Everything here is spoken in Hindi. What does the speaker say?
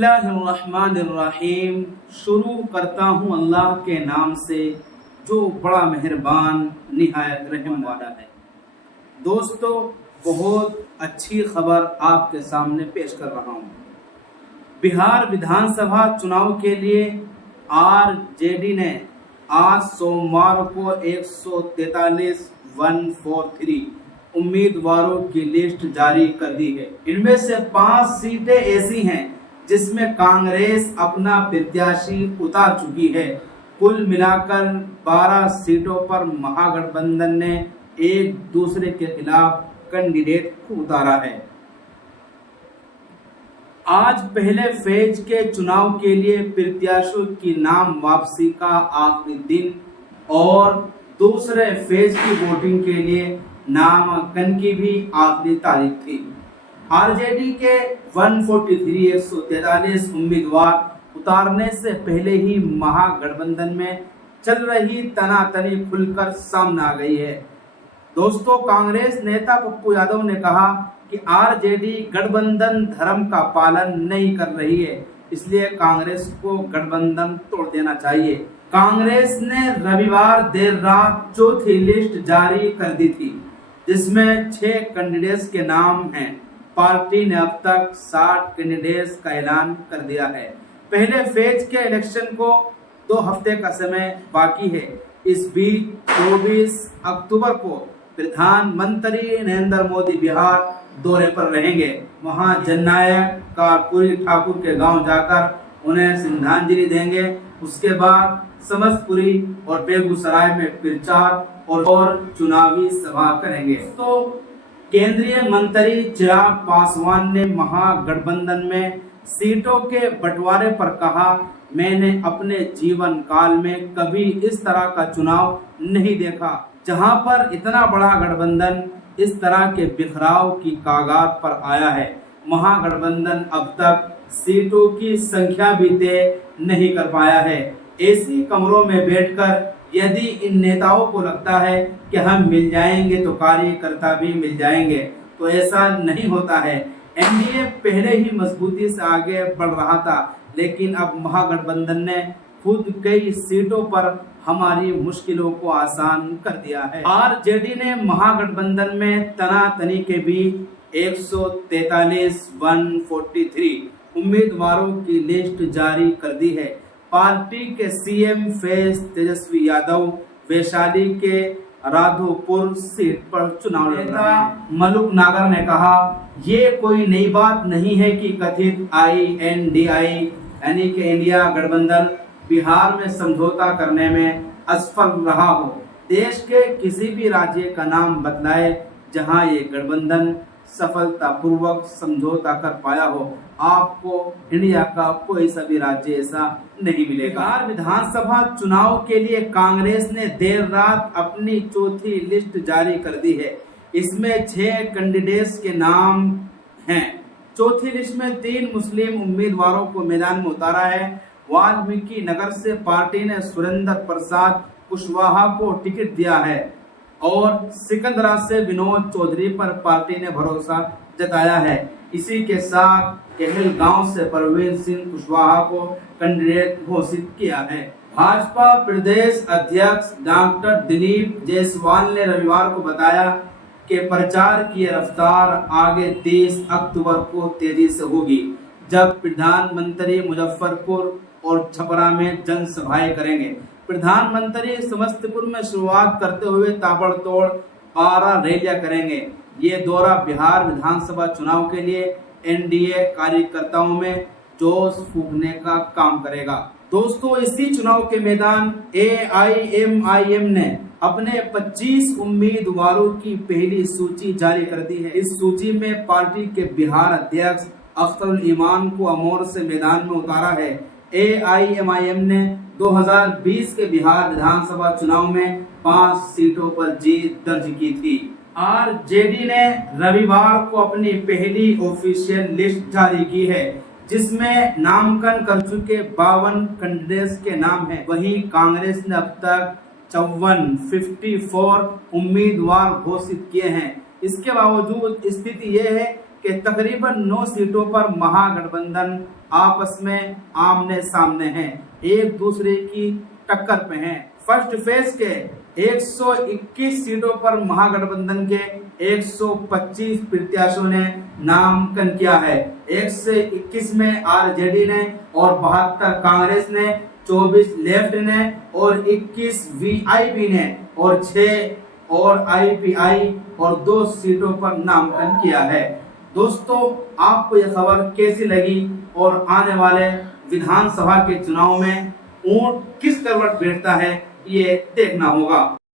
बिस्मिल्लाहिर्रहमानिर्रहीम। शुरू करता हूँ अल्लाह के नाम से जो बड़ा मेहरबान निहायत रहम वाला है। दोस्तों, बहुत अच्छी खबर आपके सामने पेश कर रहा हूँ। बिहार विधानसभा चुनाव के लिए आरजेडी ने आज सोमवार को 143 उम्मीदवारों की लिस्ट जारी कर दी है। इनमें से 5 सीटें ऐसी हैं जिसमें कांग्रेस अपना प्रत्याशी उतार चुकी है। कुल मिलाकर 12 सीटों पर महागठबंधन ने एक दूसरे के खिलाफ कैंडिडेट को उतारा है। आज पहले फेज के चुनाव के लिए प्रत्याशियों की नाम वापसी का आखिरी दिन और दूसरे फेज की वोटिंग के लिए नामांकन की भी आखिरी तारीख थी। आरजेडी के 143 उम्मीदवार उतारने से पहले ही महागठबंधन में चल रही तनातनी खुलकर सामने आ गई है। दोस्तों, कांग्रेस नेता पप्पू यादव ने कहा कि आरजेडी गठबंधन धर्म का पालन नहीं कर रही है, इसलिए कांग्रेस को गठबंधन तोड़ देना चाहिए। कांग्रेस ने रविवार देर रात चौथी लिस्ट जारी कर दी थी, जिसमें 6 कैंडिडेट्स के नाम हैं। पार्टी ने अब तक 60 कैंडिडेट्स का ऐलान कर दिया है। पहले फेज के इलेक्शन को 2 हफ्ते का समय बाकी है। इस बीच 24 अक्टूबर को प्रधानमंत्री नरेंद्र मोदी बिहार दौरे पर रहेंगे। वहां जननायक कर्पूरी ठाकुर के गांव जाकर उन्हें श्रद्धांजलि देंगे। उसके बाद समस्तपुरी और बेगूसराय में प्रचार और चुनावी सभा करेंगे। तो केंद्रीय मंत्री चिराग पासवान ने महागठबंधन में सीटों के बंटवारे पर कहा, मैंने अपने जीवन काल में कभी इस तरह का चुनाव नहीं देखा, जहां पर इतना बड़ा गठबंधन इस तरह के बिखराव की कागाज पर आया है। महागठबंधन अब तक सीटों की संख्या भी तय नहीं कर पाया है। ऐसी कमरों में बैठकर यदि इन नेताओं को लगता है कि हम मिल जाएंगे तो कार्यकर्ता भी मिल जाएंगे, तो ऐसा नहीं होता है। एनडीए पहले ही मजबूती से आगे बढ़ रहा था, लेकिन अब महागठबंधन ने खुद कई सीटों पर हमारी मुश्किलों को आसान कर दिया है। आरजेडी ने महागठबंधन में तनातनी के बीच 143 उम्मीदवारों की लिस्ट जारी कर दी है। पार्टी के सीएम फेज तेजस्वी यादव वैशाली के राधोपुर सीट पर चुनाव लड़ रहे हैं। मलुक नागर ने कहा, ये कोई नई बात नहीं है कि कथित INDI यानी कि इंडिया गठबंधन बिहार में समझौता करने में असफल रहा हो। देश के किसी भी राज्य का नाम बतलाए जहां ये गठबंधन सफलतापूर्वक समझौता कर पाया हो, आपको इंडिया का कोई सा भी राज्य ऐसा नहीं मिलेगा। बिहार विधानसभा चुनाव के लिए कांग्रेस ने देर रात अपनी चौथी लिस्ट जारी कर दी है। इसमें 6 कैंडिडेट्स के नाम हैं। चौथी लिस्ट में 3 मुस्लिम उम्मीदवारों को मैदान में उतारा है। वाल्मीकि नगर से पार्टी ने सुरेंद्र प्रसाद कुशवाहा को टिकट दिया है और सिकंदरा से विनोद चौधरी पर पार्टी ने भरोसा जताया है। इसी के साथ कहलगांव से परवीन सिंह कुशवाहा को कैंडिडेट घोषित किया है। भाजपा प्रदेश अध्यक्ष डॉक्टर दिलीप जायसवाल ने रविवार को बताया कि प्रचार की रफ्तार आगे 30 अक्टूबर को तेजी से होगी, जब प्रधानमंत्री मुजफ्फरपुर और छपरा में जनसभाएं करेंगे। प्रधानमंत्री समस्तीपुर में शुरुआत करते हुए ताबड़तोड़ 12 रैलियां करेंगे। ये दौरा बिहार विधानसभा चुनाव के लिए एनडीए कार्यकर्ताओं में जोश फूंकने का काम करेगा। दोस्तों, इसी चुनाव के मैदान AIMIM ने अपने 25 उम्मीदवारों की पहली सूची जारी कर दी है। इस सूची में पार्टी के बिहार अध्यक्ष अख्तरुल ईमान को अमोर से मैदान में उतारा है। AIMIM ने 2020 के बिहार विधानसभा चुनाव में 5 सीटों पर जीत दर्ज की थी। आरजेडी ने रविवार को अपनी पहली ऑफिशियल लिस्ट जारी की है, जिसमें नामांकन कर चुके 52 कैंडिडेट्स के नाम हैं। वहीं कांग्रेस ने अब तक 54 उम्मीदवार घोषित किए हैं। इसके बावजूद स्थिति यह है कि तकरीबन 9 सीटों पर महागठबंधन आपस में आमने सामने हैं, एक दूसरे की टक्कर पे हैं। फर्स्ट फेज के 121 सीटों पर महागठबंधन के 125 प्रत्याशियों ने नामांकन किया है। 121 में आरजेडी ने और 72 कांग्रेस ने, 24 लेफ्ट ने और 21 वीआईपी ने और 6 और आईपीआई और 2 सीटों पर नामांकन किया है। दोस्तों, आपको यह खबर कैसी लगी और आने वाले विधानसभा के चुनाव में ऊंट किस करवट बैठता है, ये देखना होगा।